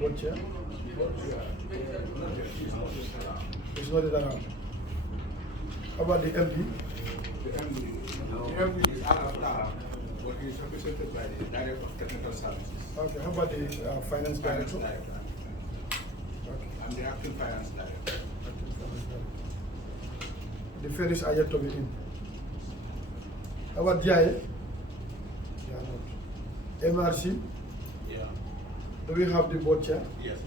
board chair? It's not it around. How about the MD? The MD is out of town, but he is represented by the Director of Technical Services. Okay, how about the finance director? Okay. I'm the acting finance director. The ferries are yet to be in. How about DIA? MRC? Yeah. Do we have the board chair? Yes.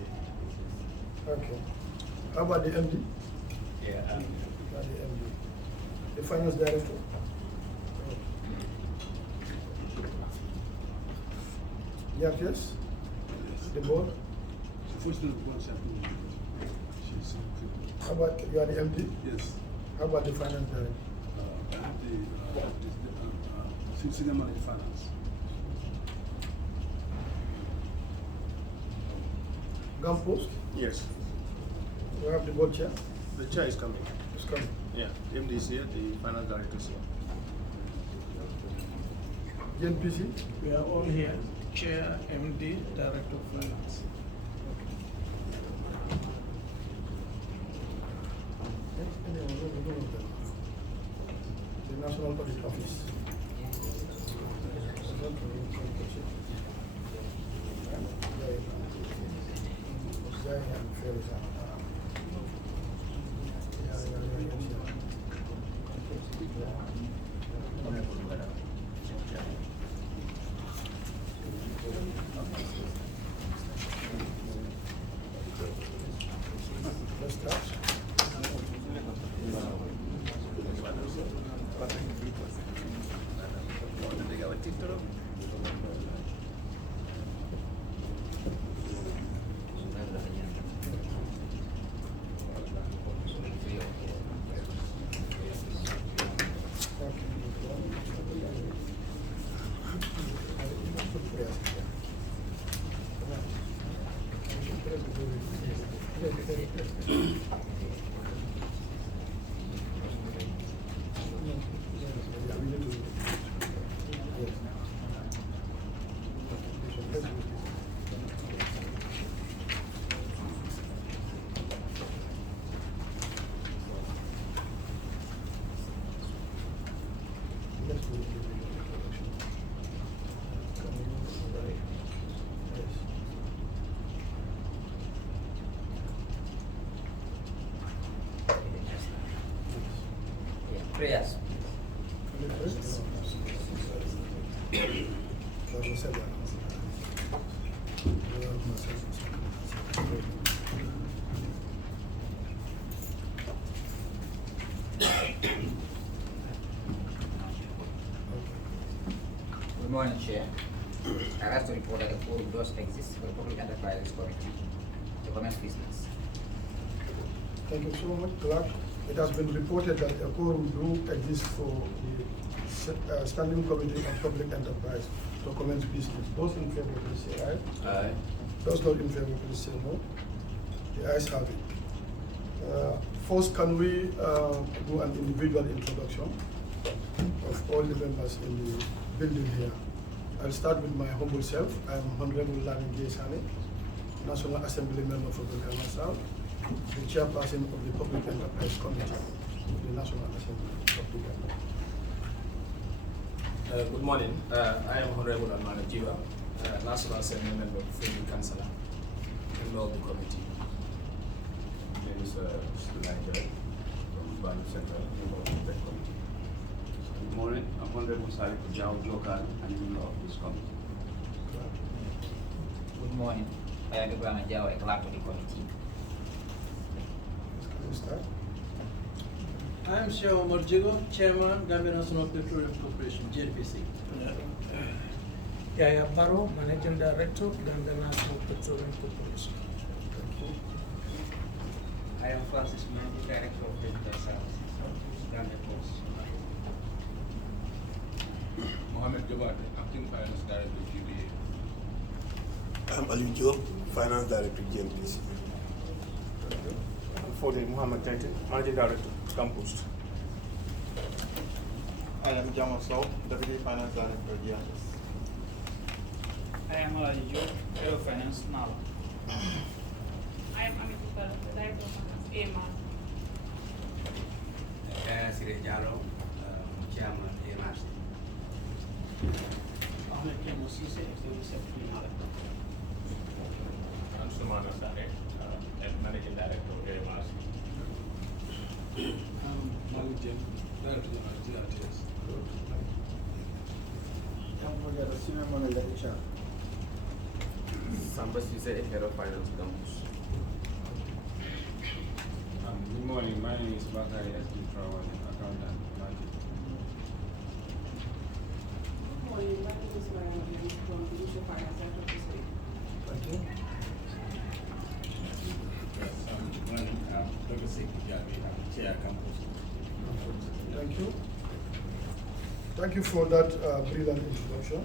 Okay. How about the MD? Yeah. The MD. The finance director? Yes. The board? How about you are the MD? Yes. How about the finance director? I have the senior manager finance. Gun post? Yes. We have the board chair? The chair is coming. It's coming. Yeah. The MD is here, the finance director is here. GNPC? We are all here. Chair, MD, Director of Finance. The National Audit Office. Let's start. Prayers. Good morning, Chair. I have to report that the quorum does exist for the Public Enterprises Committee to commence business. Thank you so much, Clerk. It has been reported that a quorum do exist for the Standing Committee on Public Enterprise to commence business. Those in favor, please say aye. Aye. Those not in favor, please say no. The ayes have it. First, can we do an individual introduction of all the members in the building here? I'll start with my humble self. I'm Honorable Lamin J. Sane, National Assembly Member for Ghana South, the chairperson of the Public Enterprise Committee, the National Assembly of the Ghana. Good morning. I am Honorable Almana Jiwa, National Assembly Member of the Councillor, member of the committee. My name is Sulaiman from Banu Central, member of the committee. Good morning. I'm Honorable Salih Jao Jokan, and member of this committee. Good morning. I am Ibrahim Jao, a clerk of the committee. I am Shehu Morjigo, Chairman, Gambia National Petroleum Corporation, GNPC. Yaya Barrow, Managing Director, Gambia National Petroleum Corporation. I am Francis Mandy, Director of Technical Services, Gambia Post. Mohamed Jabate, acting finance director, GBA. I'm Ali Joe, Finance Director, GNPC. Fode Muhammad Tente, Managing Director, Compost. I am Jamal Sow, Deputy Finance Director, GNPC. I am Ali Joe, Head of Finance, Nala. I am Amitu Fall, the Director of Finance, AMR. Sire Diallo, Chairman, AMR. Ahmed Kemo Cisse, Executive Secretary, Audit. I'm Sumana Sare, Managing Director of AMR. Malik Jem, Director of GRTS. Subsection, Head of Finance Campus. Good morning, my name is Bakari S.D. Trawan, accountant, market. Good morning, my name is Mariam from the Division Finance Center of the State. Thank you. Chair Campus. Thank you. Thank you for that brilliant introduction.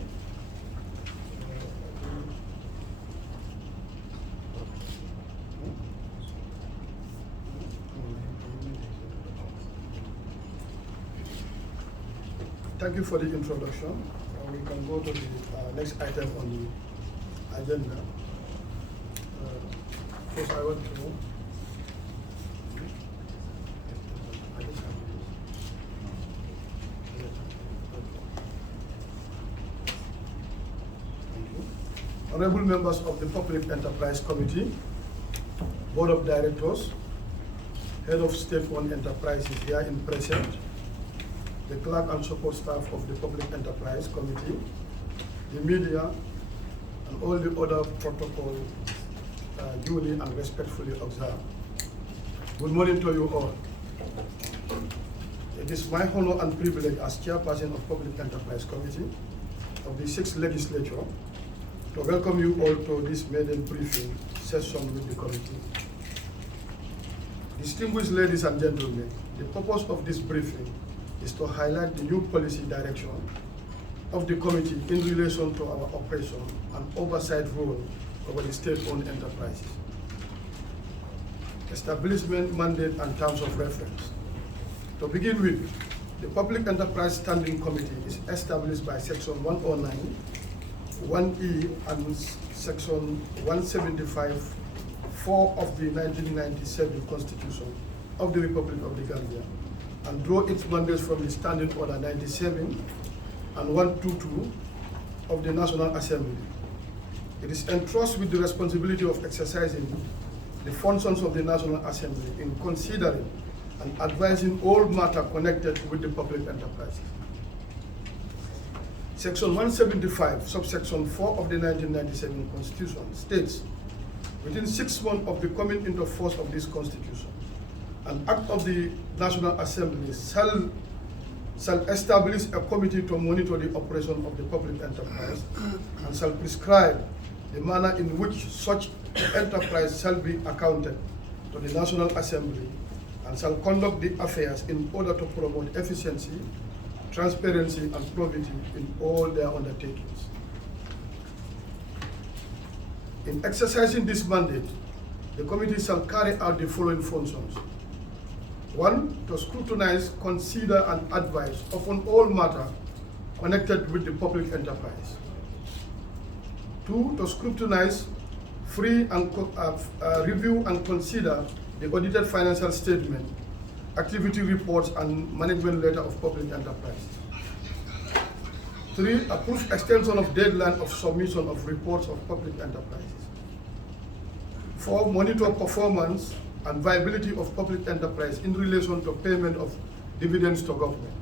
Thank you for the introduction. We can go to the next item on the agenda. First, I want to. Honorable members of the Public Enterprise Committee, Board of Directors, Head of State-owned enterprises here in present, the clerk and support staff of the Public Enterprise Committee, the media, and all the other protocol duly and respectfully observed. Good morning to you all. It is my honor and privilege as chairperson of Public Enterprise Committee of the 6th Legislature to welcome you all to this maiden briefing session with the committee. Distinguished ladies and gentlemen, the purpose of this briefing is to highlight the new policy direction of the committee in relation to our operation and oversight role over the state-owned enterprises. Establishment, mandate, and terms of reference. To begin with, the Public Enterprise Standing Committee is established by Section 109, 1E, and Section 175, 4 of the 1997 Constitution of the Republic of the Gambia, and draw its mandates from the Standing Order 97 and 122 of the National Assembly. It is entrusted with the responsibility of exercising the functions of the National Assembly in considering and advising all matter connected with the public enterprises. Section 175, subsection 4 of the 1997 Constitution states, within 6 months of the coming into force of this Constitution, an act of the National Assembly shall establish a committee to monitor the operation of the public enterprise and shall prescribe the manner in which such enterprise shall be accounted to the National Assembly and shall conduct the affairs in order to promote efficiency, transparency, and probity in all their undertakings. In exercising this mandate, the committee shall carry out the following functions. 1, to scrutinize, consider, and advise upon all matter connected with the public enterprise. 2, to scrutinize, review and consider the audited financial statement, activity reports, and management letter of public enterprise. 3, approve extension of deadline of submission of reports of public enterprises. 4, monitor performance and viability of public enterprise in relation to payment of dividends to government.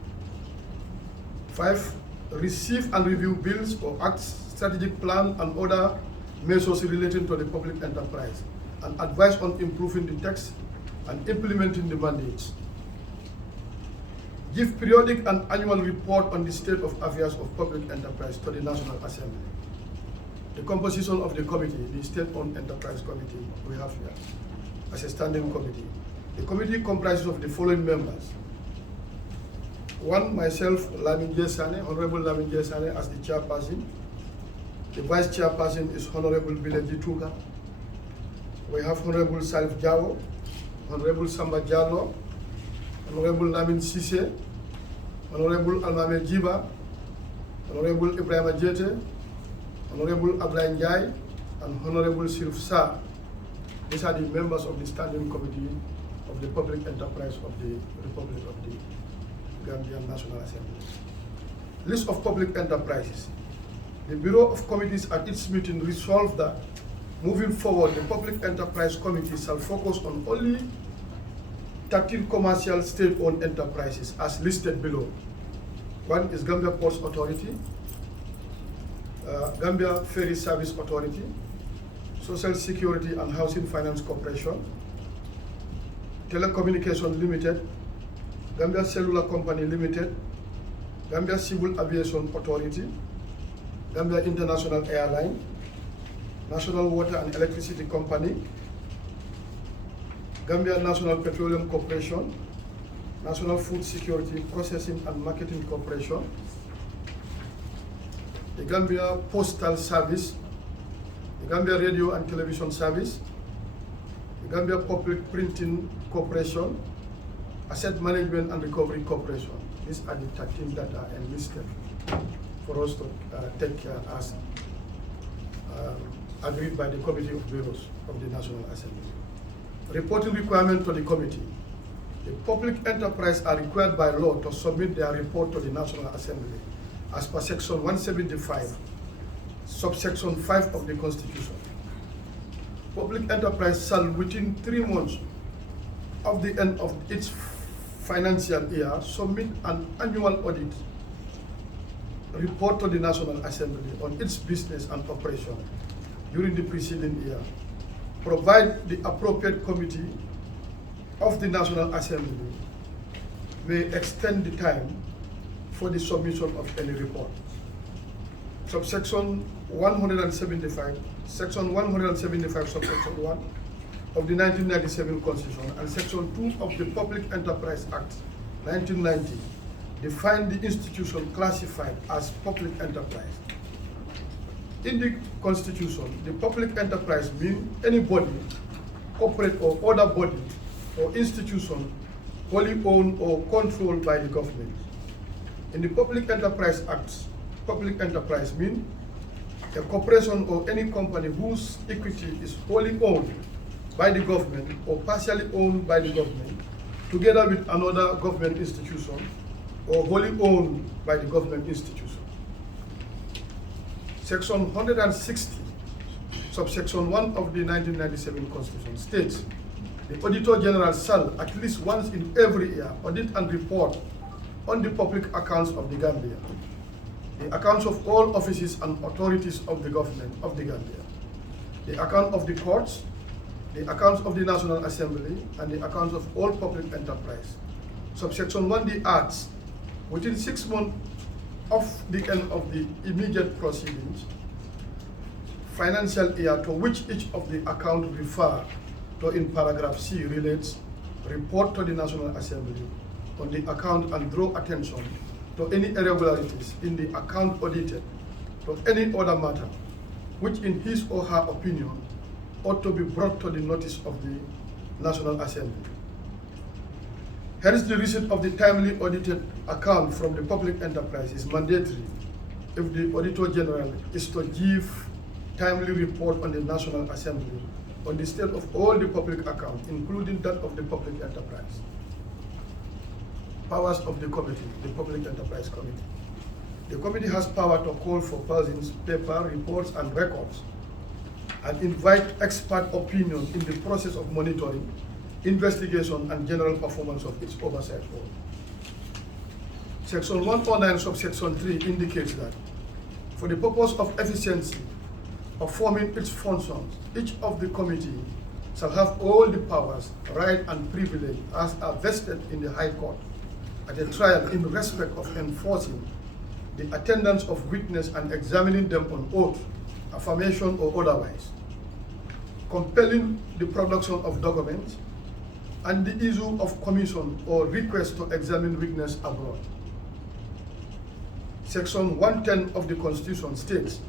5, receive and review bills or acts, strategic plan, and other measures relating to the public enterprise, and advise on improving the text and implementing the mandates. Give periodic and annual report on the state of affairs of public enterprise to the National Assembly. The composition of the committee, the State-Owned Enterprise Committee, we have here as a standing committee. The committee comprises of the following members. 1, myself, Lamin J. Sane, Honorable Lamin J. Sane as the chairperson. The vice chairperson is Honorable Bileji Tuga. We have Honorable Salif Jawo, Honorable Samba Diallo, Honorable Lamin Sise, Honorable Almame Jiba, Honorable Ibrahima Jete, Honorable Ablaye Njai, and Honorable Sirif Sa. These are the members of the Standing Committee of the Public Enterprise of the Republic of the Gambian National Assembly. List of public enterprises. The Bureau of Committees at its meeting resolved that moving forward, the Public Enterprise Committee shall focus on only 13 commercial state-owned enterprises as listed below. One is Gambia Ports Authority, Gambia Ferry Service Authority, Social Security and Housing Finance Corporation, Telecommunication Limited, Gambia Cellular Company Limited, Gambia Civil Aviation Authority, Gambia International Airline, National Water and Electricity Company, Gambia National Petroleum Corporation, National Food Security Processing and Marketing Corporation, the Gambia Postal Service, the Gambia Radio and Television Service, the Gambia Public Printing Corporation, Asset Management and Recovery Corporation. These are the 13 that are enlisted for us to take care as agreed by the Committee of Bureaus of the National Assembly. Reporting requirement to the committee. The public enterprise are required by law to submit their report to the National Assembly as per Section 175, Subsection 5 of the Constitution. Public enterprise shall within 3 months of the end of its financial year submit an annual audit report to the National Assembly on its business and operation during the preceding year. Provide the appropriate committee of the National Assembly may extend the time for the submission of any report. Subsection 175, Section 175, Subsection 1 of the 1997 Constitution and Section 2 of the Public Enterprise Act 1990 define the institution classified as public enterprise. In the Constitution, the public enterprise means any body, corporate or other body or institution wholly owned or controlled by the government. In the Public Enterprise Act, public enterprise means a corporation or any company whose equity is wholly owned by the government or partially owned by the government, together with another government institution or wholly owned by the government institution. Section 160, subsection 1 of the 1997 Constitution states, the Auditor General shall at least once in every year audit and report on the public accounts of the Gambia, the accounts of all offices and authorities of the government of the Gambia, the account of the courts, the accounts of the National Assembly, and the accounts of all public enterprise. Subsection 1D adds, within 6 months of the end of the immediate proceedings, financial year to which each of the accounts refer to in paragraph C relates, report to the National Assembly on the account and draw attention to any irregularities in the account audited, to any other matter, which in his or her opinion ought to be brought to the notice of the National Assembly. Hence, the receipt of the timely audited account from the public enterprise is mandatory if the Auditor General is to give timely report on the National Assembly on the state of all the public accounts, including that of the public enterprise. Powers of the committee, the Public Enterprise Committee. The committee has power to call for persons, paper, reports, and records, and invite expert opinion in the process of monitoring, investigation, and general performance of its oversight role. Section 109, subsection 3 indicates that for the purpose of efficiency of forming its functions, each of the committee shall have all the powers, right, and privilege as are vested in the High Court at a trial in respect of enforcing the attendance of witness and examining them on oath, affirmation, or otherwise, compelling the production of documents, and the issue of commission or request to examine witness abroad. Section 110 of the Constitution states,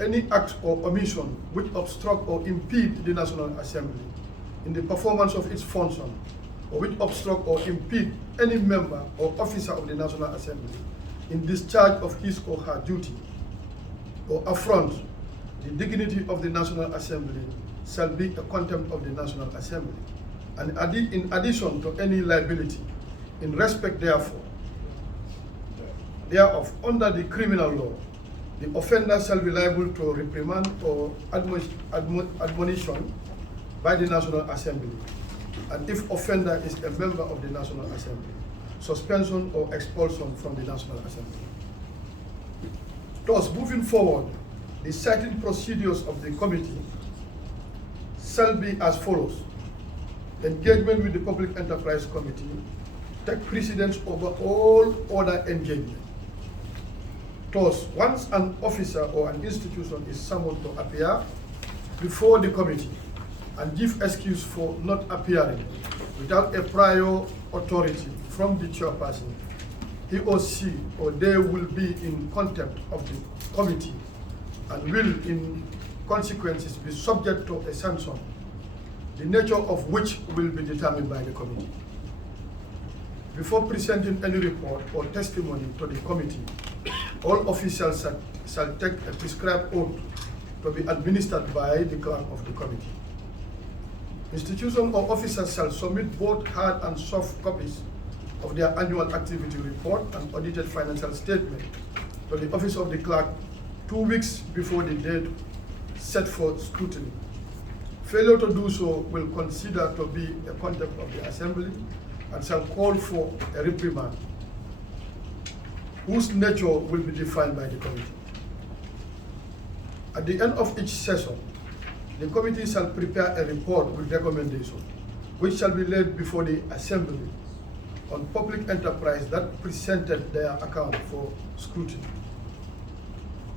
any act or omission which obstruct or impede the National Assembly in the performance of its function, or which obstruct or impede any member or officer of the National Assembly in discharge of his or her duty, or affront the dignity of the National Assembly, shall be a contempt of the National Assembly. And in addition to any liability in respect thereof, under the criminal law, the offender shall be liable to reprimand or admonition by the National Assembly. And if offender is a member of the National Assembly, suspension or expulsion from the National Assembly. Thus, moving forward, the citing procedures of the committee shall be as follows. Engagement with the Public Enterprise Committee take precedence over all other engagement. Thus, once an officer or an institution is summoned to appear before the committee and give excuse for not appearing without a prior authority from the chairperson, he or she or they will be in contempt of the committee and will in consequences be subject to a sanction, the nature of which will be determined by the committee. Before presenting any report or testimony to the committee, all officials shall take a prescribed oath to be administered by the clerk of the committee. Institution or officers shall submit both hard and soft copies of their annual activity report and audited financial statement to the office of the clerk 2 weeks before the date set for scrutiny. Failure to do so will consider to be a contempt of the Assembly and shall call for a reprimand, whose nature will be defined by the committee. At the end of each session, the committee shall prepare a report with recommendation, which shall be laid before the Assembly on public enterprise that presented their account for scrutiny.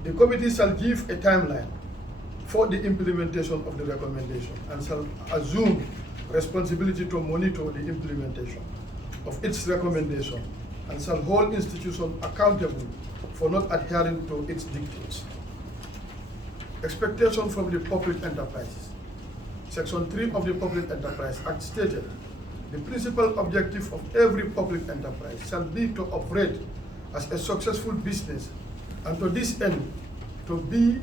The committee shall give a timeline for the implementation of the recommendation and shall assume responsibility to monitor the implementation of its recommendation and shall hold institutions accountable for not adhering to its dictates. Expectation from the public enterprises. Section 3 of the Public Enterprise Act stated, the principal objective of every public enterprise shall be to operate as a successful business and to this end to be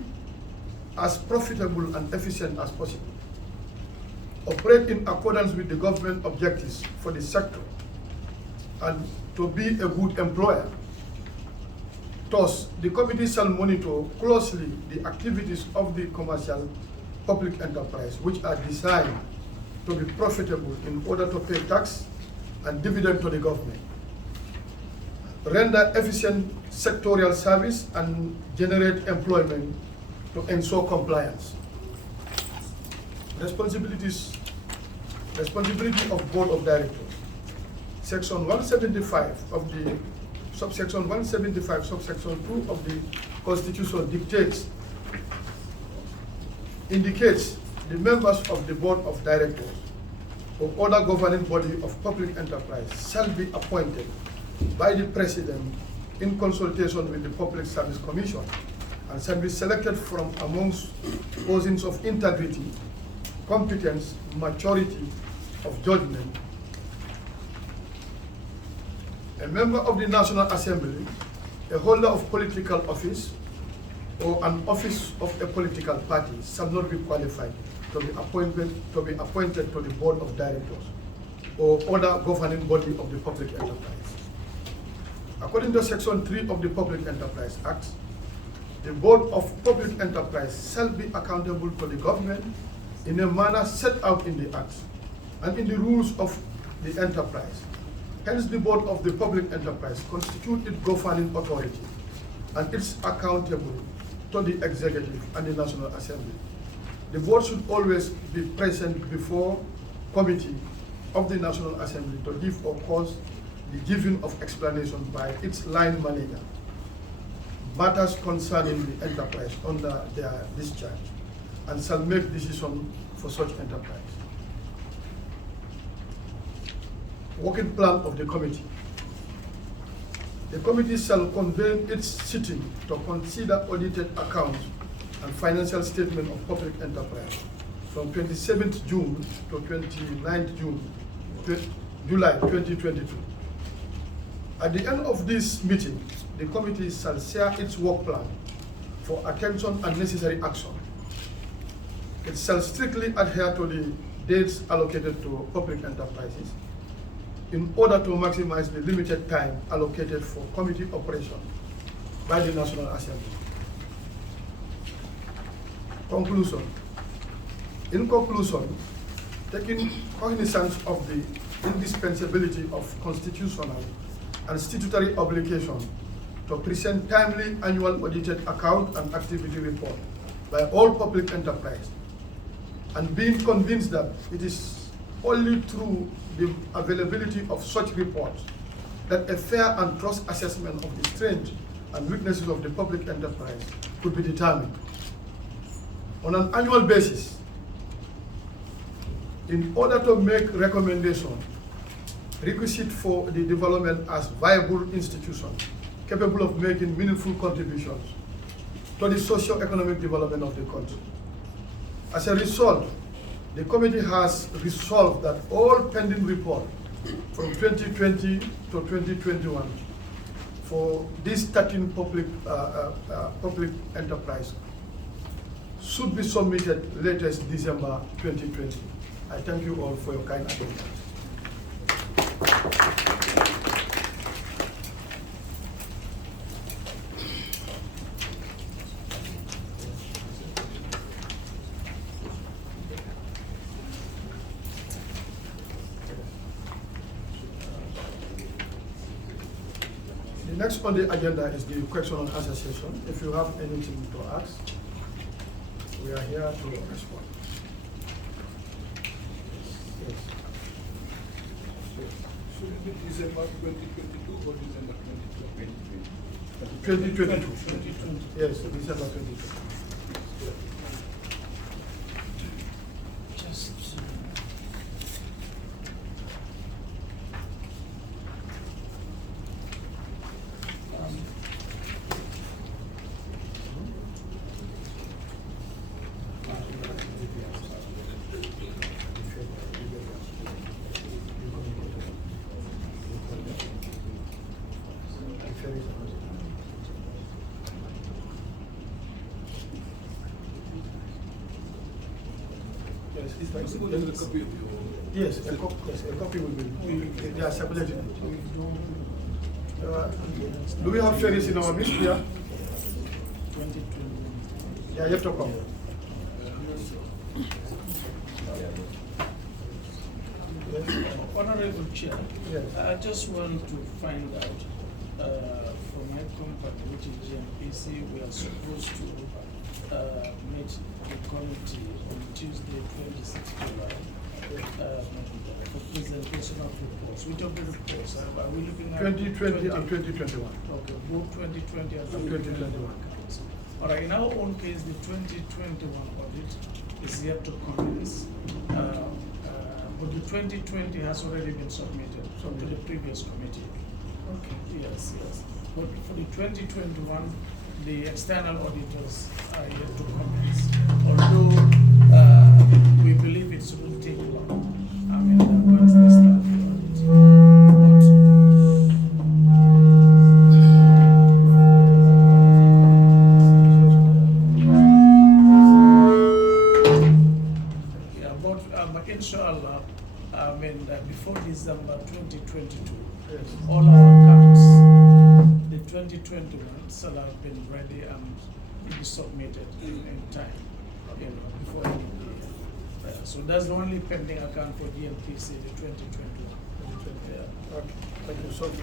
as profitable and efficient as possible. Operate in accordance with the government objectives for the sector and to be a good employer. Thus, the committee shall monitor closely the activities of the commercial public enterprise, which are designed to be profitable in order to pay tax and dividend to the government, render efficient sectorial service, and generate employment to ensure compliance. Responsibility of Board of Directors. Section 175 of the Subsection 175, Subsection 2 of the Constitution indicates the members of the Board of Directors or other governing body of public enterprise shall be appointed by the President in consultation with the Public Service Commission and shall be selected from amongst persons of integrity, competence, maturity of judgment. A member of the National Assembly, a holder of political office, or an office of a political party shall not be qualified to be appointed to the Board of Directors or other governing body of the public enterprise. According to Section 3 of the Public Enterprise Act, the Board of Public Enterprise shall be accountable to the government in a manner set out in the Act and in the rules of the enterprise. Hence, the Board of the Public Enterprise constitutes its governing authority and it's accountable to the Executive and the National Assembly. The Board should always be present before committee of the National Assembly to give or cause the giving of explanation by its line manager matters concerning the enterprise under their discharge and shall make decision for such enterprise. Working plan of the committee. The committee shall convene its sitting to consider audited accounts and financial statement of public enterprise from 27th June to 29th July 2022. At the end of this meeting, the committee shall share its work plan for attention and necessary action. it shall strictly adhere to the dates allocated to public enterprises in order to maximize the limited time allocated for committee operation by the National Assembly. Conclusion. In conclusion, taking cognizance of the indispensability of constitutional and statutory obligation to present timely annual audited account and activity report by all public enterprise, and being convinced that it is only through the availability of such reports that a fair and trust assessment of the strengths and weaknesses of the public enterprise could be determined. On an annual basis, in order to make recommendations requisite for the development as viable institutions capable of making meaningful contributions to the socio-economic development of the country. As a result, the committee has resolved that all pending reports from 2020 to 2021 for these 13 public enterprise should be submitted latest December 2020. I thank you all for your kind attention. The next on the agenda is the question and answer session. If you have anything to ask, we are here to respond. Yes. Should it be December 2022 or December 2020? 2022. Yes, December 2022. Yes, a copy will be. They are circulating. Do we have ferries in our midst here? Yeah, you have to come. Honorable Chair, yes. I just want to find out from my company, which is GMPC, we are supposed to meet the committee on Tuesday, 26th July, for presentation of reports. Which of the reports are we looking at? 2020 and 2021. Okay, both 2020 and 2021. All right, in our own case, the 2021 audit is yet to commence. But the 2020 has already been submitted to the previous committee. Okay. Yes, yes. But for the 2021, the external auditors are yet to commence. Although we believe it shouldn't take long. I mean, once they start the audit. But inshallah, I mean, before December 2022, all our accounts, the 2021 shall have been ready and be submitted in time, before the end of the year. So that's the only pending account for GNPC, the 2021. Yeah. Okay. Thank you so much.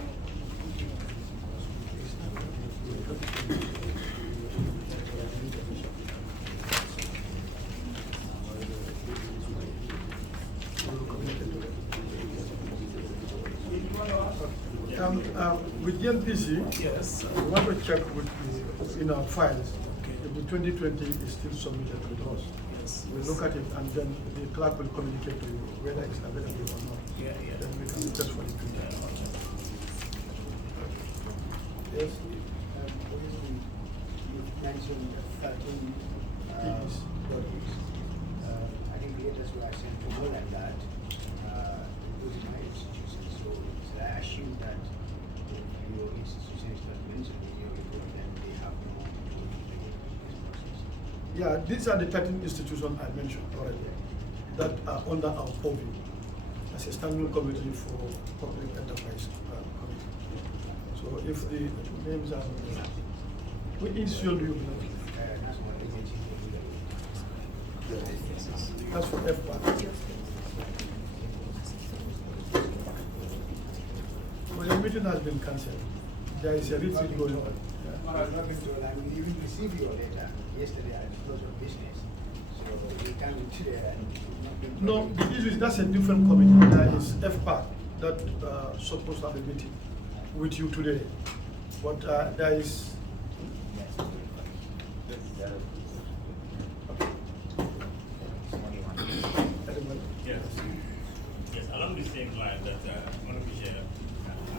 With GNPC, yes, we want to check with in our files if the 2020 is still submitted with us. Yes. We'll look at it and then the clerk will communicate to you whether it's available or not. Yeah, yeah. Then we can request for it. Yes. You mentioned 13 I think the others were sent to more than that. It was my institution, so I assume that if your institution is not mentioned in your report, then they have no control to this process. Yeah, these are the 13 institutions I mentioned already that are under our purview as a standing committee for public enterprise committee. So if the names are, which institution do you belong to? That's for FPAC. Well, the meeting has been cancelled. There is a retreat going on. We even received your letter yesterday at the close of business. So we come in today and No, the issue is that's a different committee. There is FPAC that supposed to have a meeting with you today. But there is. Yes, along the same line that one of the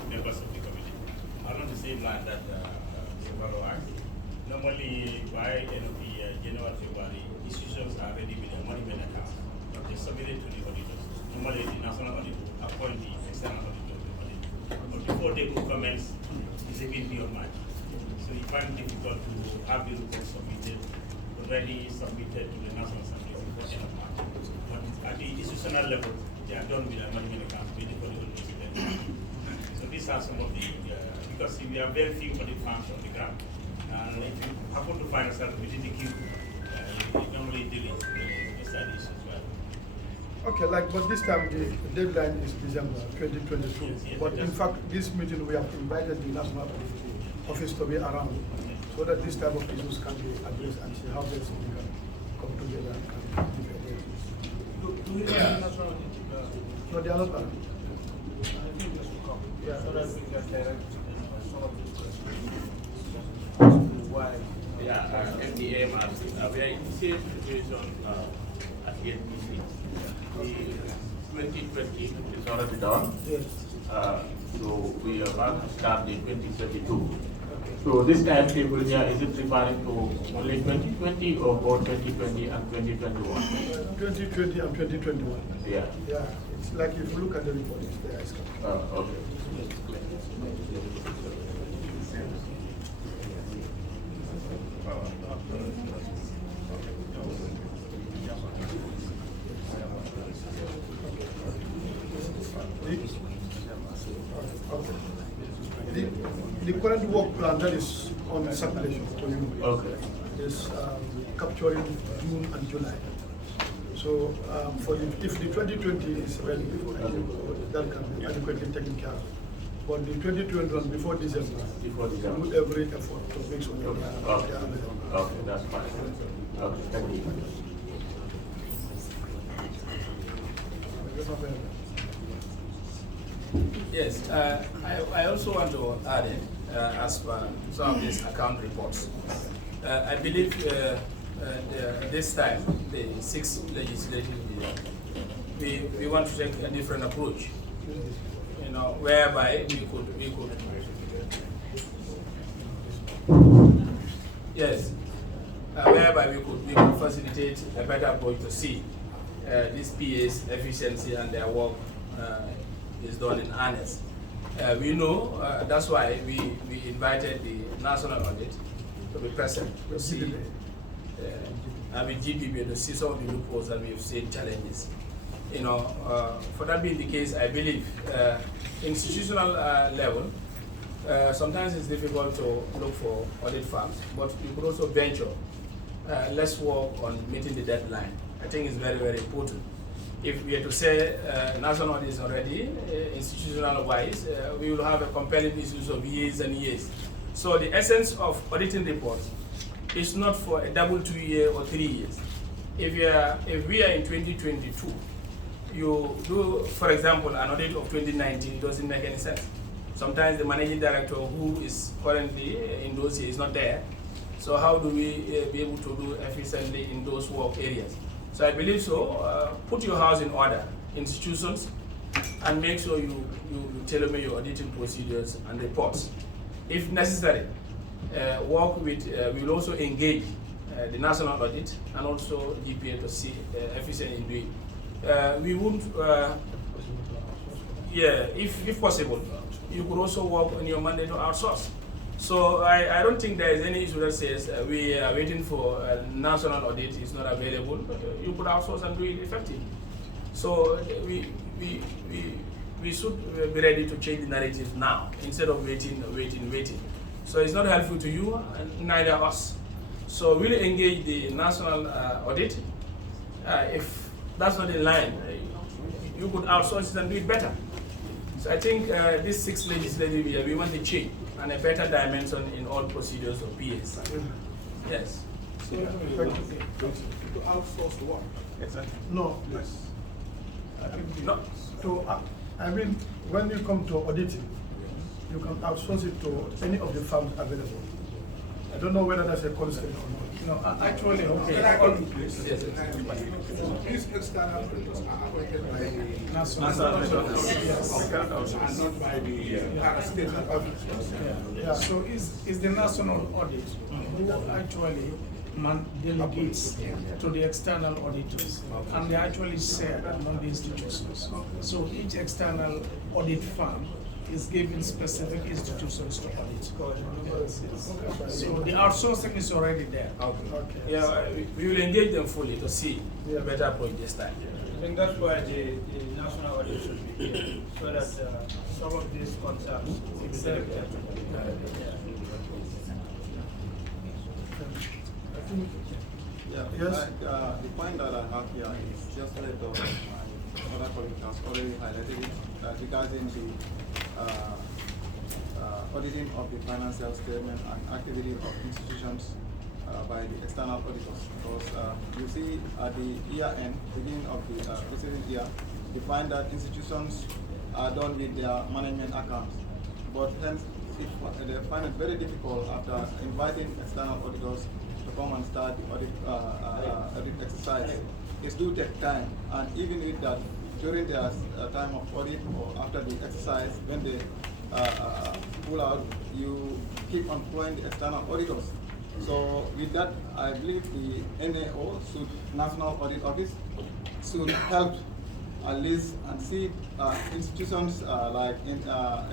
members of the committee, along the same line that Silvaro asked, normally by end of the January, February, institutions are ready with their management accounts, but they submit it to the auditors. Normally the national audit appoint the external auditor to audit. But before they could commence, it's a bit beyond March. So you find it difficult to have the report submitted, already submitted to the National Assembly before end of March. But at the institutional level, they are done with their management accounts waiting for the audit. So these are some of the, because we have very few audit firms on the ground, and if you happen to find yourself within the queue, you normally deal with the studies as well. Okay, but this time the deadline is December 2022. Yes, but in fact, this meeting we have invited the National Office to be around so that this type of issues can be addressed and see how best we can come together and can give a way. Do we have national audit? No, they are not around. I think they should come. Yeah, so that we can direct some of these questions. Why? Yeah, FDA must we are in the same situation as the NPC. The 2020 is already done. Yes. So we are about to start the 2022. So this timetable here, is it referring to only 2020 or both 2020 and 2021? 2020 and 2021. Yeah. Yeah, it's like if you look at the report, it's there. It's Okay. The current work plan that is on circulation to you is capturing June and July. So if the 2020 is ready, I think that can be adequately taken care of. But the 2021 before December, do every effort to make sure that they are available. Okay, that's fine. Okay, thank you. Yes, I also want to add it as per some of these account reports. I believe this time, the 6th legislative year, we want to take a different approach. You know, whereby we could. Yes, whereby we could facilitate a better approach to see these PA's efficiency and their work is done in earnest. We know that's why we invited the national audit to be present to see, and with GPB to see some of the loopholes that we've seen challenges. You know, for that being the case, I believe institutional level, sometimes it's difficult to look for audit firms, but you could also venture. Let's work on meeting the deadline. I think it's very, very important. If we are to say national audit is already institutional-wise, we will have a compelling issues of years and years. So the essence of auditing reports is not for a double 2 year or 3 years. If we are in 2022, you do, for example, an audit of 2019, it doesn't make any sense. Sometimes the managing director who is currently in those years is not there. So how do we be able to do efficiently in those work areas? So I believe so. Put your house in order, institutions, and make sure you tailor your auditing procedures and reports. If necessary, work with, we will also engage the national audit and also GPA to see efficiency in doing. We won't, yeah, if possible, you could also work on your mandate to outsource. So I don't think there is any issue that says we are waiting for national audit is not available. You could outsource and do it effectively. So we should be ready to change the narrative now instead of waiting. So it's not helpful to you and neither us. So we'll engage the national audit. If that's not in line, you could outsource it and do it better. So I think this 6th legislative year, we want to change and a better dimension in all procedures of PS. Yes. So, to outsource what? Exactly. No. Yes. No. I mean, when you come to auditing, you can outsource it to any of the firms available. I don't know whether that's a constraint or not. No, actually, okay. These external auditors are appointed by the National yes. And not by the parastatal officers. Yeah. So is the national audit who actually delegates to the external auditors, and they actually share among the institutions. So each external audit firm is given specific institutions to audit. So the outsourcing is already there. Okay. Yeah, we will engage them fully to see a better approach this time. I think that's why the national audit should be here, so that some of these concerns will be directed. Yes. The point that I have here is just that other colleagues has already highlighted it regarding the auditing of the financial statement and activity of institutions by the external auditors. Because you see at the year end, beginning of the preceding year, you find that institutions are done with their management accounts. But hence, they find it very difficult after inviting external auditors to come and start the audit exercise. It do take time, and even with that, during their time of audit or after the exercise, when they pull out, you keep employing the external auditors. So with that, I believe the NAO, National Audit Office, should help at least and see institutions like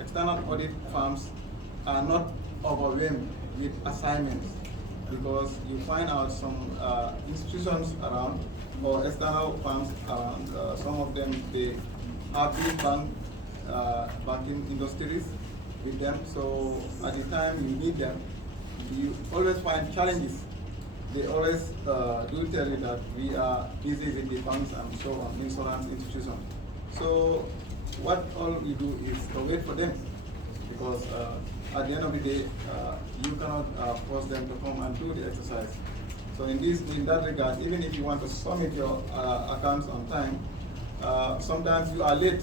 external audit firms are not overwhelmed with assignments, because you find out some institutions around or external firms around, some of them, they have big banking industries with them, so at the time you need them, you always find challenges. They always do tell you that we are busy with the banks and so on, insurance institutions. So what all you do is to wait for them, because at the end of the day, you cannot force them to come and do the exercise. So in that regard, even if you want to submit your accounts on time, sometimes you are late,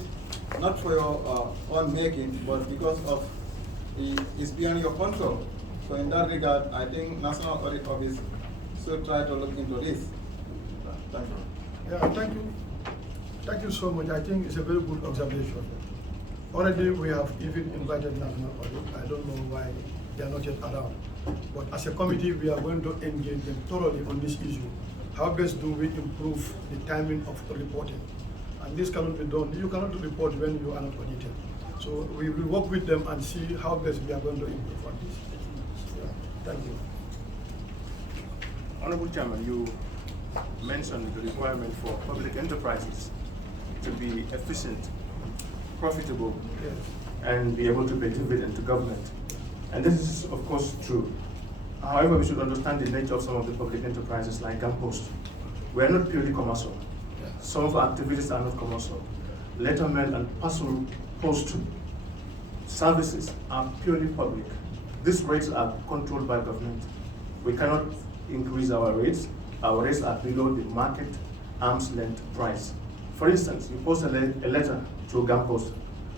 not for your own making, but because of it's beyond your control. So in that regard, I think National Audit Office should try to look into this. Thank you. Yeah, thank you. Thank you so much. I think it's a very good observation. Already we have even invited National Audit. I don't know why they are not yet around. But as a committee, we are going to engage them thoroughly on this issue. How best do we improve the timing of reporting? And this cannot be done. You cannot report when you are not audited. So we will work with them and see how best we are going to improve on this. Yeah. Thank you. Honorable Chairman, you mentioned the requirement for public enterprises to be efficient, profitable, yes, and be able to pay dividend to government. And this is, of course, true. However, we should understand the nature of some of the public enterprises like Gunpost. We are not purely commercial. Some of our activities are not commercial. Lettermail and parcel post services are purely public. These rates are controlled by government. We cannot increase our rates. Our rates are below the market arm's length price. For instance, you post a letter through Gunpost,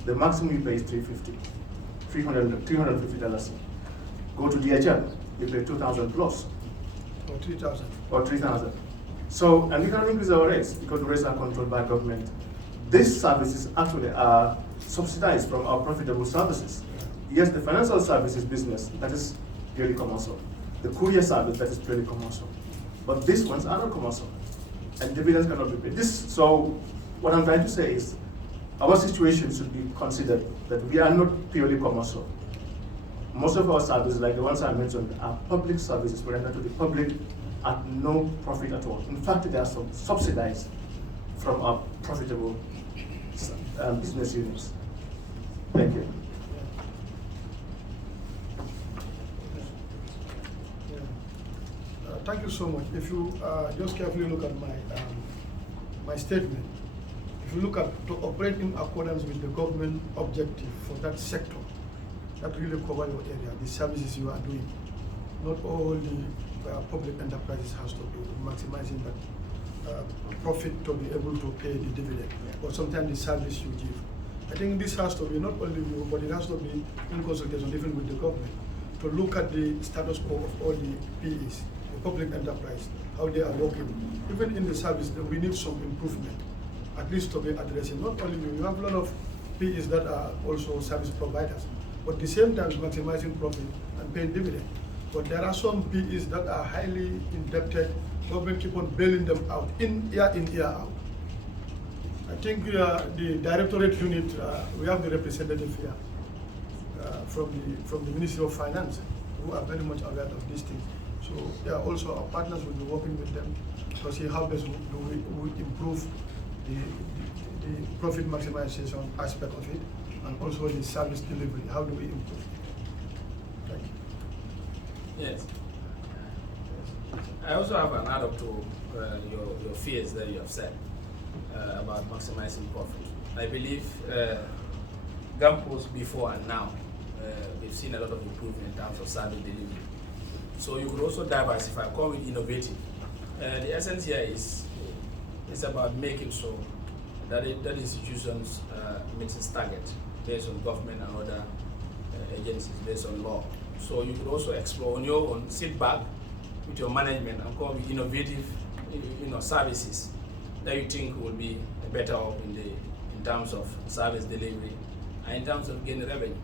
the maximum you pay is $350. Go to DHL, you pay 2,000 plus. Or 3,000. Or 3,000. So, and we cannot increase our rates because the rates are controlled by government. These services actually are subsidized from our profitable services. Yes, the financial services business, that is purely commercial. The courier service, that is purely commercial. But these ones are not commercial. And dividends cannot be paid. So what I'm trying to say is, our situation should be considered that we are not purely commercial. Most of our services, like the ones I mentioned, are public services rendered to the public at no profit at all. In fact, they are subsidized from our profitable business units. Thank you. Thank you so much. If you just carefully look at my statement, if you look at to operate in accordance with the government objective for that sector, that really cover your area, the services you are doing. Not all the public enterprises has to be maximizing that profit to be able to pay the dividend, or sometimes the service you give. I think this has to be not only you, but it has to be in consultation even with the government to look at the status quo of all the PEs, the public enterprise, how they are working. Even in the service, we need some improvement, at least to be addressing. Not only you have a lot of PEs that are also service providers, but at the same time maximizing profit and paying dividend. But there are some PEs that are highly indebted. Government keep on bailing them out, in, year out. I think the directorate unit, we have the representative here from the Ministry of Finance, who are very much aware of these things. So they are also our partners. Will be working with them to see how best do we improve the profit maximization aspect of it, and also the service delivery. How do we improve it? Thank you. Yes. I also have an add-up to your fears that you have said about maximizing profit. I believe Gampo's before and now, we've seen a lot of improvement in terms of service delivery. So you could also diversify, come with innovative. The essence here is about making sure that institutions meet its target based on government and other agencies, based on law. So you could also explore on your own, sit back with your management and come with innovative, services that you think will be better off in terms of service delivery and in terms of gaining revenue.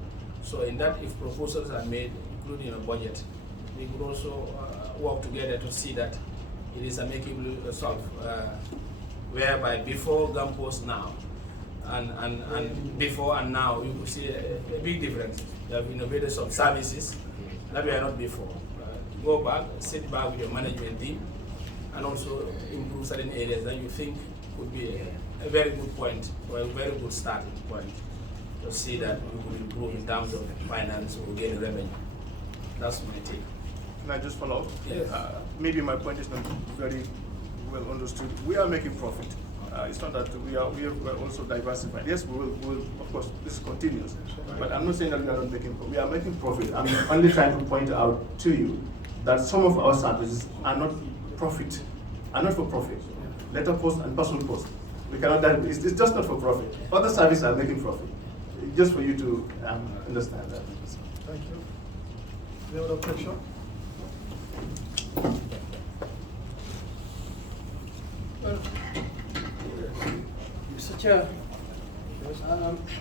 So in that, if proposals are made, including a budget, we could also work together to see that it is amicably solved, whereby before Gampo's now, and before and now, you could see a big difference. You have innovated some services that we are not before. Go back, sit back with your management team, and also improve certain areas that you think could be a very good point, or a very good starting point to see that we will improve in terms of finance or gain revenue. That's my take. Can I just follow up? Yes. Maybe my point is not very well understood. We are making profit. It's not that we are also diversified. Yes, we will, of course, this is continuous. But I'm not saying that we are not making profit. We are making profit. I'm only trying to point out to you that some of our services are not for profit. Letter post and parcel post. We cannot, it's just not for profit. Other services are making profit. Just for you to understand that. Thank you. Any other question? Well, Mr. Chair,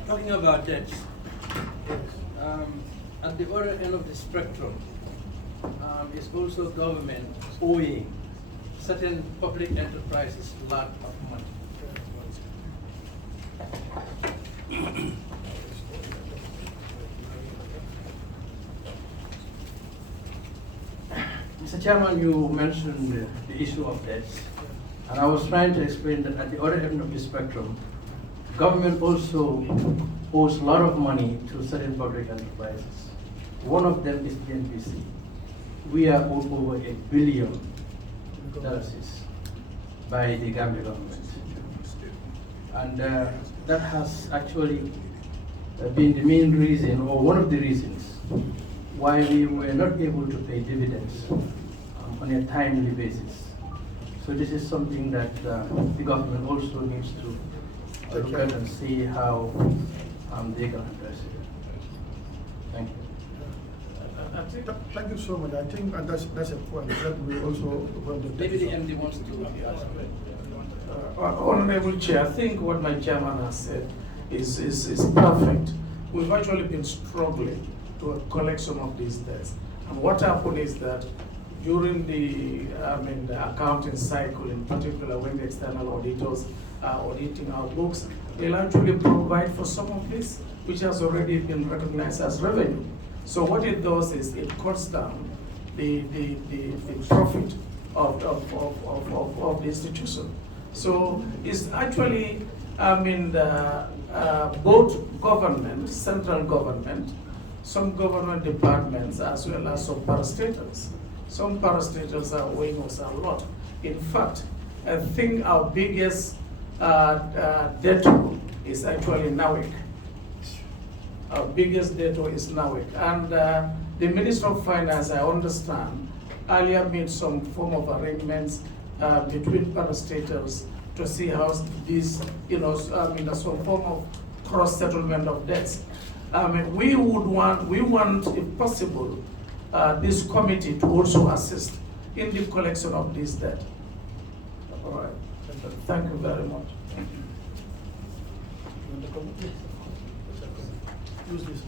talking about debts, at the other end of the spectrum is also government owing certain public enterprises a lot of money. Mr. Chairman, you mentioned the issue of debts, and I was trying to explain that at the other end of the spectrum, government also owes a lot of money to certain public enterprises. One of them is the NPC. We are owed over $1 billion by the Gambia government. And that has actually been the main reason, or one of the reasons, why we were not able to pay dividends on a timely basis. So this is something that the government also needs to look at and see how they can address it. Thank you. Thank you so much. I think, and that's a point that we also want to. Maybe the MD wants to ask. Honorable Chair, I think what my chairman has said is perfect. We've actually been struggling to collect some of these debts. And what happened is that during the accounting cycle, in particular when the external auditors are auditing our books, they'll actually provide for some of this, which has already been recognized as revenue. So what it does is it cuts down the profit of the institution. So it's actually, both government, central government, some government departments, as well as some parastatals. Some parastatals are owing us a lot. In fact, I think our biggest debtor is actually NAWIC. Our biggest debtor is NAWIC. And the Minister of Finance, I understand, earlier made some form of arrangements between parastatals to see how this, some form of cross-settlement of debts. We want, if possible, this committee to also assist in the collection of this debt. All right. Thank you very much. Use this.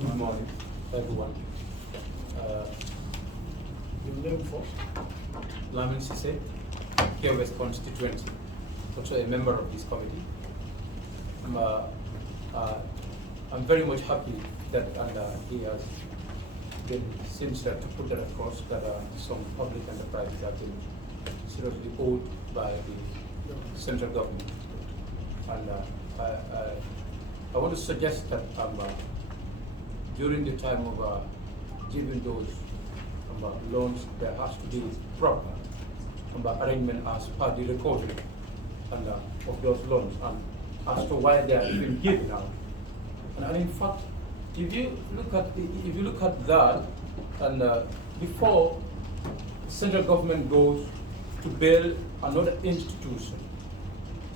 Good morning, everyone. Your name first? Lamin Sise, KOS constituency, also a member of this committee. I'm very much happy that he has been sincere to put that across that some public enterprises have been seriously owed by the central government. And I want to suggest that during the time of giving those loans, there has to be proper arrangement as per the recovery of those loans and as to why they are even given out. And in fact, if you look at that, and before central government goes to bail another institution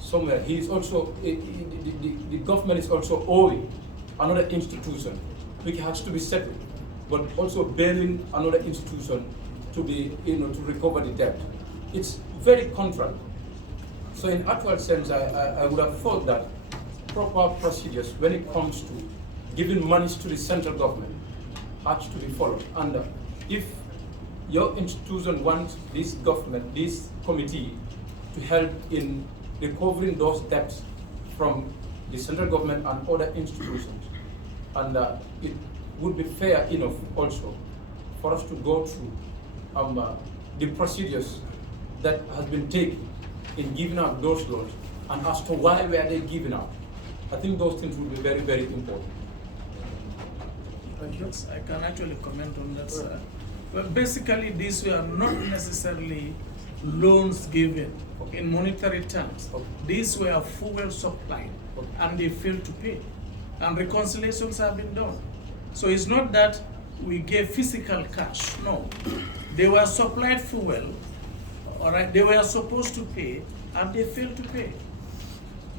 somewhere, he is also the government is also owing another institution which has to be settled, but also bailing another institution to be to recover the debt. It's very contrary. So in actual sense, I would have thought that proper procedures when it comes to giving monies to the central government has to be followed. And if your institution wants this government, this committee, to help in recovering those debts from the central government and other institutions, and it would be fair enough also for us to go through the procedures that has been taken in giving out those loans and as to why were they given out. I think those things will be very, very important. Yes, I can actually comment on that, sir. Well, basically, these were not necessarily loans given in monetary terms. These were fuel supplied, and they failed to pay. And reconciliations have been done. So it's not that we gave physical cash, no. They were supplied fuel, all right, they were supposed to pay, and they failed to pay.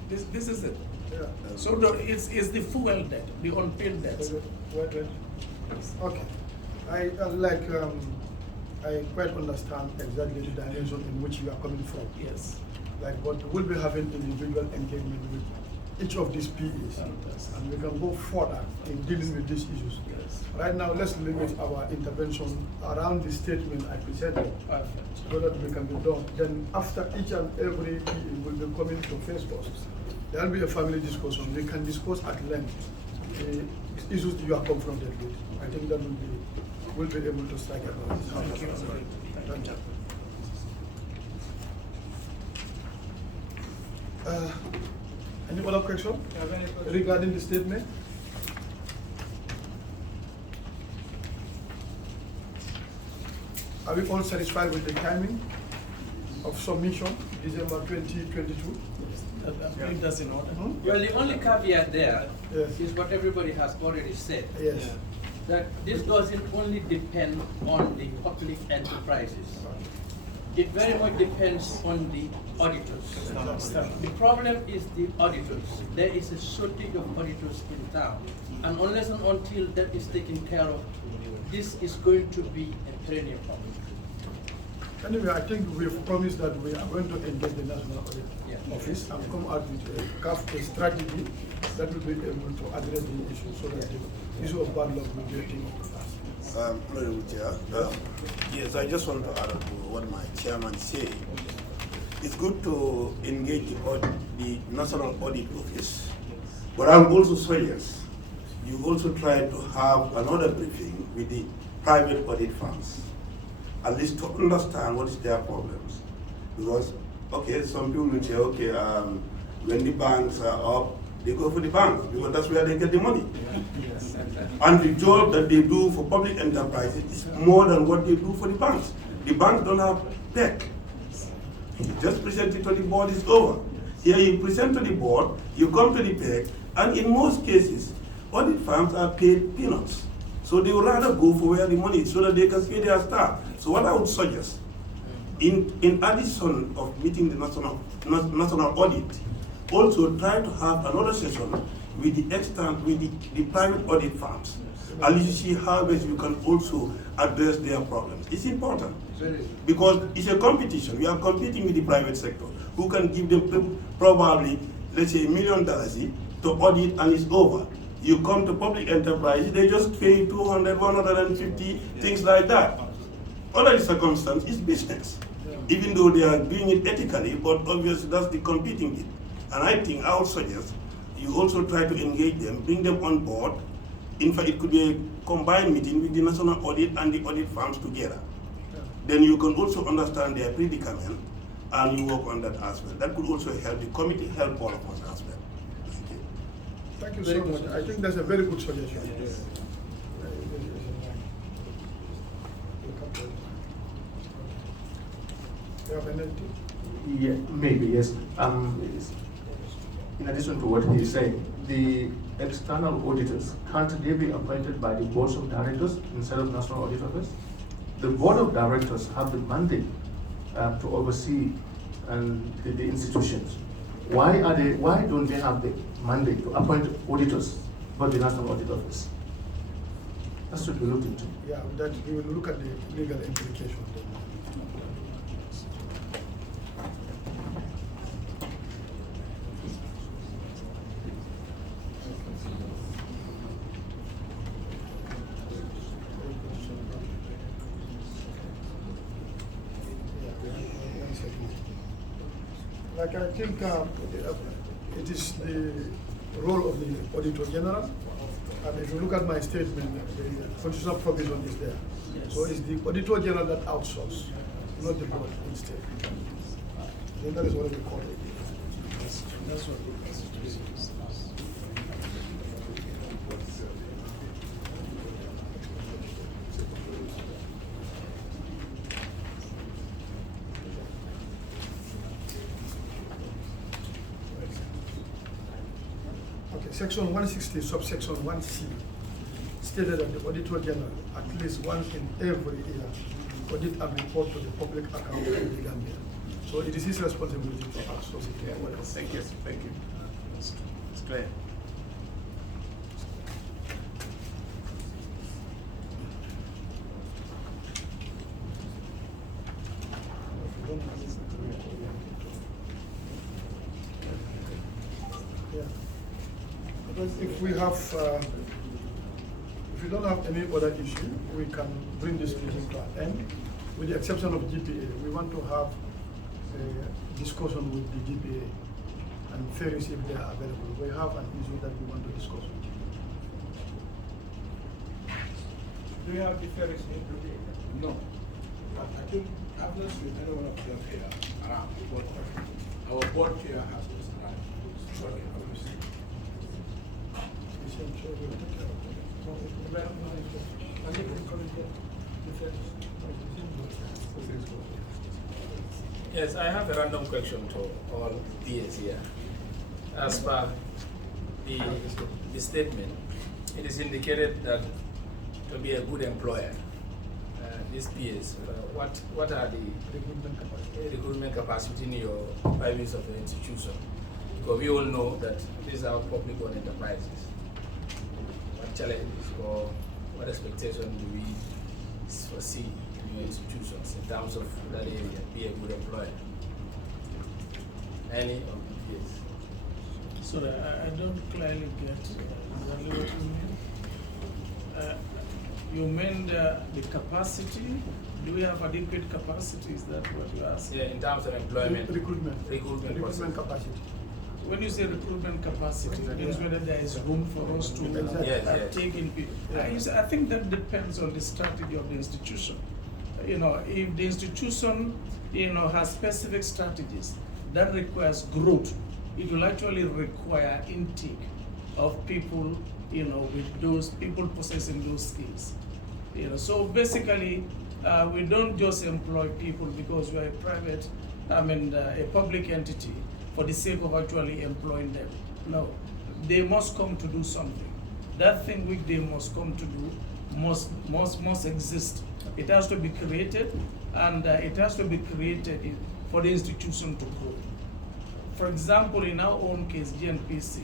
This is it. Yeah. So it's the fuel debt, the unpaid debt. Okay. I quite understand exactly the dimension in which you are coming from. Yes. Like what we'll be having individual engagement with each of these PEs, and we can go further in dealing with these issues. Yes. Right now, let's limit our intervention around the statement I presented, so that we can be done. Then after each and every PE will be coming to face us. There will be a family discussion. We can discuss at length the issues that you are confronted with. I think that we'll be able to strike a balance. Thank you. Thank you. Any other question regarding the statement? Are we all satisfied with the timing of submission, December 2022? I believe that's in order. Well, the only caveat there is what everybody has already said. Yes. That this doesn't only depend on the public enterprises. It very much depends on the auditors. The problem is the auditors. There is a shortage of auditors in town. And unless and until that is taken care of, this is going to be a perennial problem. Anyway, I think we've promised that we are going to engage the National Audit Office and come out with a strategy that will be able to address the issue so that the issue of bad luck will be a thing of the past. Honorable Chair, yes, I just want to add to what my chairman said. It's good to engage the National Audit Office But I would also suggest you also try to have another briefing with the private audit firms, at least to understand what is their problems. Because, okay, some people will say, okay, when the banks are up, they go for the banks because that's where they get the money. Yes. And the job that they do for public enterprises is more than what they do for the banks. The banks don't have tech. You just present it to the board, it's over. Here you present to the board, you come to the PEC, and in most cases, audit firms are paid peanuts. So they would rather go for where the money is so that they can pay their staff. So what I would suggest, in addition of meeting the national audit, also try to have another session with the private audit firms. At least you see how best you can also address their problems. It's important because it's a competition. We are competing with the private sector, who can give them probably, let's say, $1 million to audit and it's over. You come to public enterprise, they just pay 200, 150, things like that. Under the circumstance, it's business. Even though they are doing it ethically, but obviously that's the competing bit. And I think I would suggest you also try to engage them, bring them on board. In fact, it could be a combined meeting with the national audit and the audit firms together. Then you can also understand their predicament and you work on that as well. That could also help the committee, help all of us as well. Thank you so much. I think that's a very good suggestion. Yes. You have anything? Yeah, maybe, yes. In addition to what he's saying, the external auditors, can't they be appointed by the boards of directors instead of national audit office? The board of directors have the mandate to oversee the institutions. Why don't they have the mandate to appoint auditors but the national audit office? That should be looked into. Yeah, that we will look at the legal implication. Like I think it is the role of the Auditor General, and if you look at my statement, the constitutional provision is there. Yes. So it's the Auditor General that outsources, not the board instead. Then that is what we call it. That's what it is. Section 160, subsection 1C, stated that the Auditor General, at least once in every year, audit and report to the public account of the Gambia. So it is his responsibility to outsource it. Yeah, well, thank you. Thank you. It's clear. If we have, if we don't have any other issue, we can bring this meeting to an end. With the exception of GPA, we want to have a discussion with the GPA and ferries if they are available. We have an issue that we want to discuss with you. Do you have the ferries here? No. I think I've not seen any one of them here around. But our board chair has this right. Yes, I have a random question to all PAs here. As per the statement, it is indicated that to be a good employer, these PAs, what are the recruitment capacity in your private of the institution? Because we all know that these are public-owned enterprises. What challenges or what expectation do we foresee in your institutions in terms of that area, be a good employer? Any of the PAs? Sorry, I don't clearly get exactly what you mean. You mean the capacity? Do we have adequate capacity? Is that what you ask? Yeah, in terms of employment. Recruitment capacity. when you say recruitment capacity, it means whether there is room for us to take in people. I think that depends on the strategy of the institution. If the institution, has specific strategies that requires growth, it will actually require intake of people, with those people possessing those skills. So basically, we don't just employ people because we are a public entity for the sake of actually employing them. No, they must come to do something. That thing which they must come to do must exist. It has to be created, and it has to be created for the institution to grow. For example, in our own case, GNPC,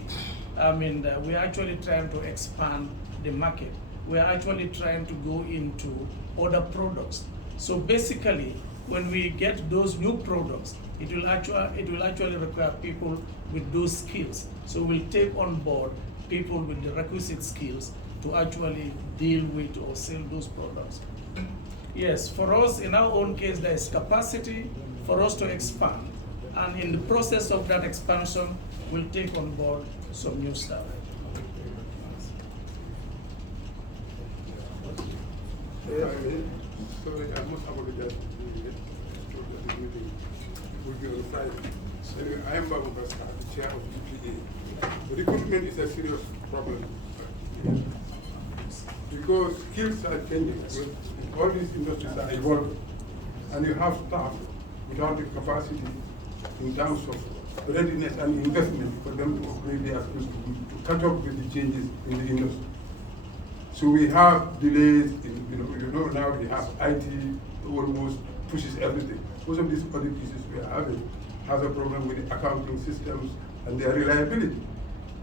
we're actually trying to expand the market. We're actually trying to go into other products. So basically, when we get those new products, it will actually require people with those skills. So we'll take on board people with the requisite skills to actually deal with or sell those products. Yes, for us, in our own case, there is capacity for us to expand. And in the process of that expansion, we'll take on board some new staff. Sorry, I must apologize the meeting will be on Friday. Anyway, I am Babu Baskar, the chair of UPA. Recruitment is a serious problem because skills are changing. All these industries are evolving, and you have staff without the capacity in terms of readiness and investment for them to upgrade their skills to catch up with the changes in the industry. So we have delays in, now we have IT almost pushes everything. Most of these audit pieces we are having has a problem with the accounting systems and their reliability.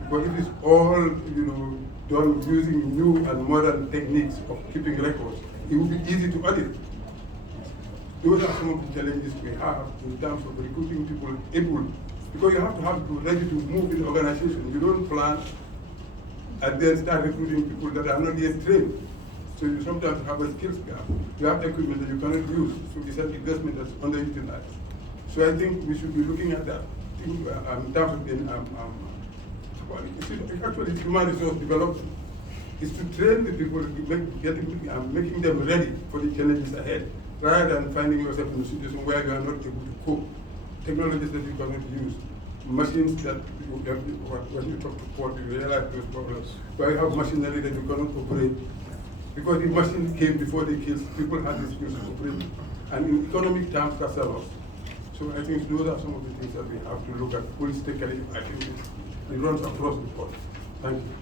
Because if it's all, done using new and modern techniques of keeping records, it will be easy to audit. Those are some of the challenges we have in terms of recruiting people able, because you have to have people ready to move in the organization. You don't plan and then start recruiting people that are not yet trained. So you sometimes have a skills gap. You have equipment that you cannot use, so it's an investment that's underutilized. So I think we should be looking at that in terms of actually human resource development is to train the people, making them ready for the challenges ahead, rather than finding yourself in a situation where you are not able to cope. Technologies that you cannot use, machines that when you talk to port, you realize those problems, where you have machinery that you cannot operate. Because the machine came before the kids, people had the skills to operate. And in economic terms, that's a loss. So I think those are some of the things that we have to look at holistically. I think it runs across the board. Thank you.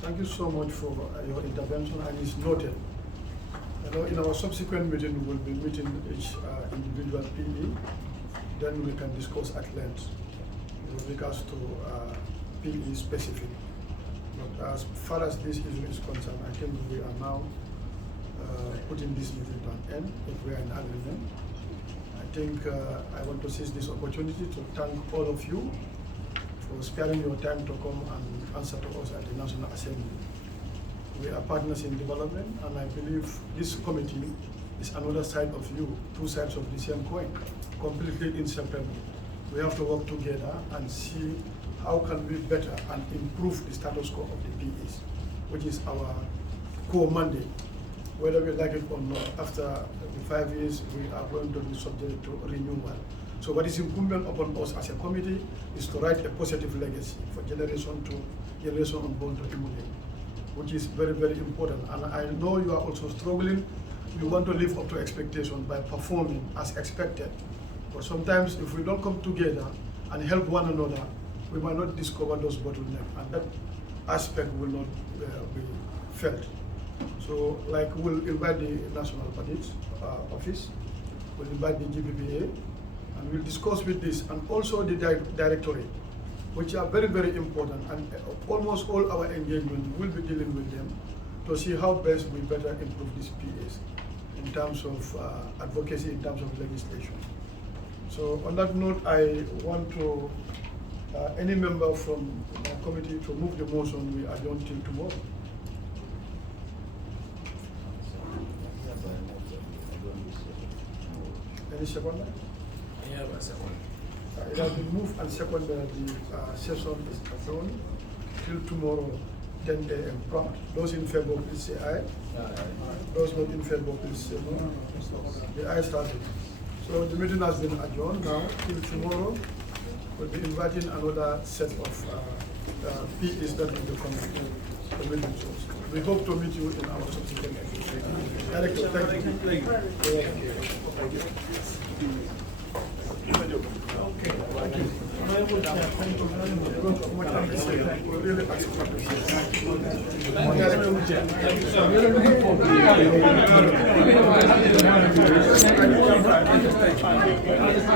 Thank you so much for your intervention, and it's noted. In our subsequent meeting, we will be meeting each individual PE. Then we can discuss at length with regards to PE specific. But as far as this issue is concerned, I think we are now putting this meeting to an end, if we are in agreement. I think I want to seize this opportunity to thank all of you for sparing your time to come and answer to us at the National Assembly. We are partners in development, and I believe this committee is another side of you, two sides of the same coin, completely inseparable. We have to work together and see how can we better and improve the status quo of the PEs, which is our core mandate. Whether we like it or not, after the 5 years, we are going to be subject to renewal. So what is incumbent upon us as a committee is to write a positive legacy for generation to generation unborn to emulate, which is very, very important. And I know you are also struggling. We want to live up to expectation by performing as expected. But sometimes if we don't come together and help one another, we might not discover those bottlenecks, and that aspect will not be felt. So we'll invite the National Audit Office, we'll invite the GPPA, and we'll discuss with this, and also the Directorate, which are very, very important, and almost all our engagement will be dealing with them to see how best we better improve these PAs in terms of advocacy, in terms of legislation. So on that note, I want to, any member from the committee to move the motion, we adjourn till tomorrow. any second? Yeah, but second. It has been moved and seconded. The session is adjourned till tomorrow, 10 a.m. prompt. Those in favor, please say aye. Those not in favor, please say no. The ayes have it. So the meeting has been adjourned now till tomorrow. We'll be inviting another set of PEs that will be coming. We hope to meet you in our subsequent meeting. Director, thank you. Thank you. Okay, thank you. Honorable Chair, thank you very much. What time to say? We really appreciate it. Thank you.